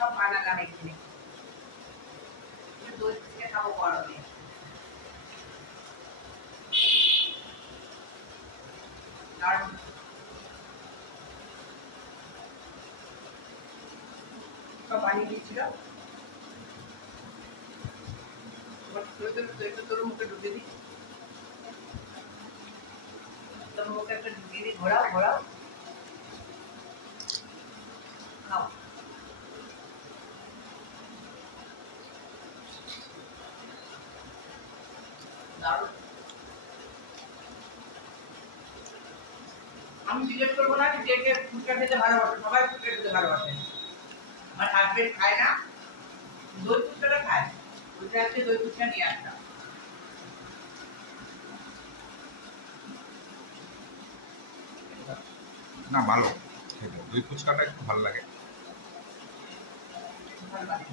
সব বানালাম এখানে। দই ফুচকা খাবো গরমে। দারুণ। সব বানিয়ে দিচ্ছিল। তোর মুখে ঢুকিয়ে দিই। তোর মুখে একটা ঢুকিয়ে দিই, ঘোরাও ঘোরাও। খাও। দারুণ। আমি জিজ্ঞেস করবো না যে কে ফুচকা খেতে ভালোবাসে, সবাই ফুচকা খেতে ভালোবাসে। আমার হাজবেন্ড খায় না, দই ফুচকাটা খায়। ওইটা হচ্ছে দই ফুচকা নিয়ে আসতাম। না ভালো খেতে, দই ফুচকাটা একটু ভালো লাগে। ভালো লাগে।